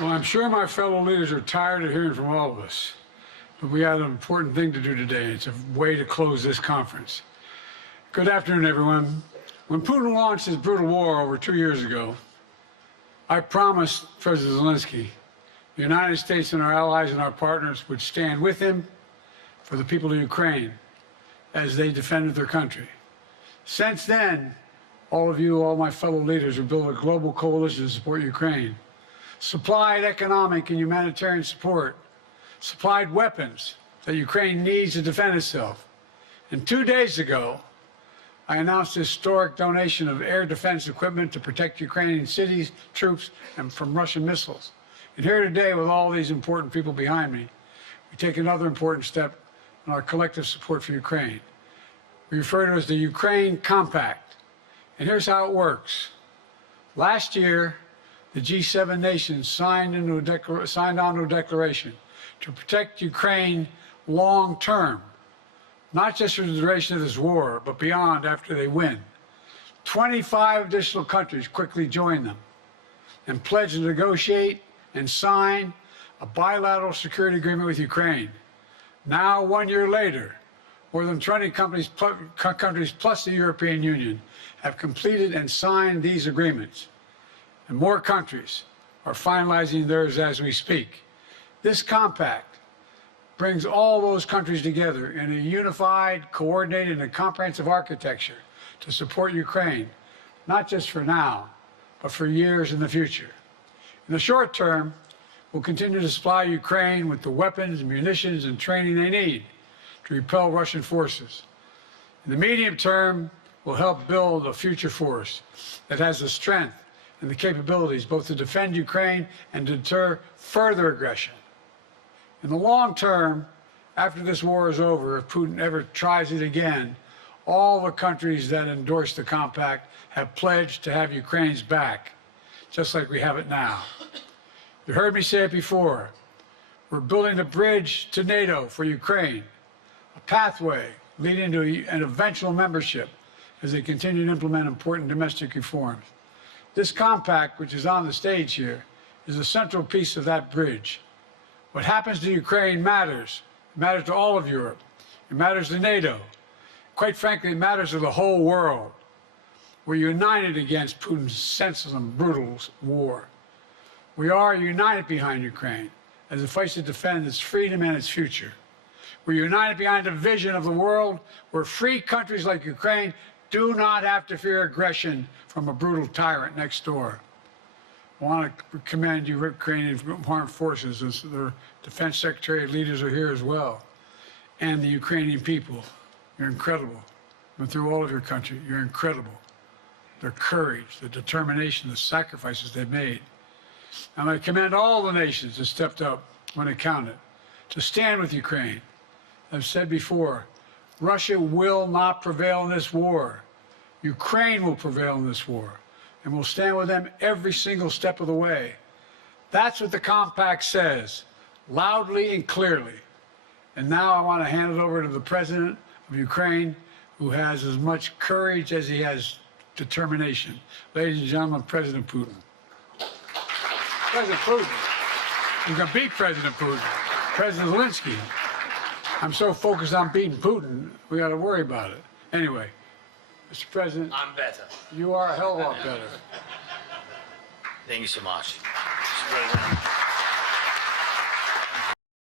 Well, I'm sure my fellow leaders are tired of hearing from all of us, but we had an important thing to do today. It's a way to close this conference. Good afternoon, everyone. When Putin launched his brutal war over 2 years ago, I promised President Zelensky the United States and our allies and our partners would stand with him for the people of Ukraine as they defended their country. Since then, all of you, all my fellow leaders, have built a global coalition to support Ukraine, supplied economic and humanitarian support, supplied weapons that Ukraine needs to defend itself. And 2 days ago, I announced a historic donation of air defense equipment to protect Ukrainian cities, troops, and from Russian missiles. And here today, with all these important people behind me, we take another important step in our collective support for Ukraine. We refer to it as the Urkaine Compact. And here's how it works. Last year, the G7 nations signed onto a declaration to protect Ukraine long term, not just for the duration of this war, but beyond after they win. 25 additional countries quickly joined them and pledged to negotiate and sign a bilateral security agreement with Ukraine. Now, 1 year later, more than 20 countries plus the European Union have completed and signed these agreements. And more countries are finalizing theirs as we speak. This compact brings all those countries together in a unified, coordinated, and comprehensive architecture to support Ukraine, not just for now, but for years in the future. In the short term, we'll continue to supply Ukraine with the weapons, munitions, and training they need to repel Russian forces. In the medium term, we'll help build a future force that has the strength and the capabilities both to defend Ukraine and to deter further aggression. In the long term, after this war is over, if Putin ever tries it again, all the countries that endorsed the compact have pledged to have Ukraine's back, just like we have it now. You heard me say it before. We're building a bridge to NATO for Ukraine, a pathway leading to an eventual membership as they continue to implement important domestic reforms. This compact, which is on the stage here, is a central piece of that bridge. What happens to Ukraine matters. It matters to all of Europe. It matters to NATO. Quite frankly, it matters to the whole world. We're united against Putin's senseless and brutal war. We are united behind Ukraine as it fights to defend its freedom and its future. We're united behind a vision of the world where free countries like Ukraine do not have to fear aggression from a brutal tyrant next door. I want to commend you, Ukrainian Armed Forces, as their defense secretary leaders are here as well, and the Ukrainian people. You're incredible. But through all of your country, you're incredible. Their courage, the determination, the sacrifices they've made. And I commend all the nations that stepped up when it counted to stand with Ukraine. I've said before, Russia will not prevail in this war. Ukraine will prevail in this war, and we'll stand with them every single step of the way. That's what the compact says, loudly and clearly. And now I want to hand it over to the President of Ukraine, who has as much courage as he has determination. Ladies and gentlemen, President Putin. President Putin. You can beat President Putin. President Zelensky. I'm so focused on beating Putin, we got to worry about it. Anyway, Mr. President. I'm better. You are a hell of a lot better. Thank you so much, Mr. President.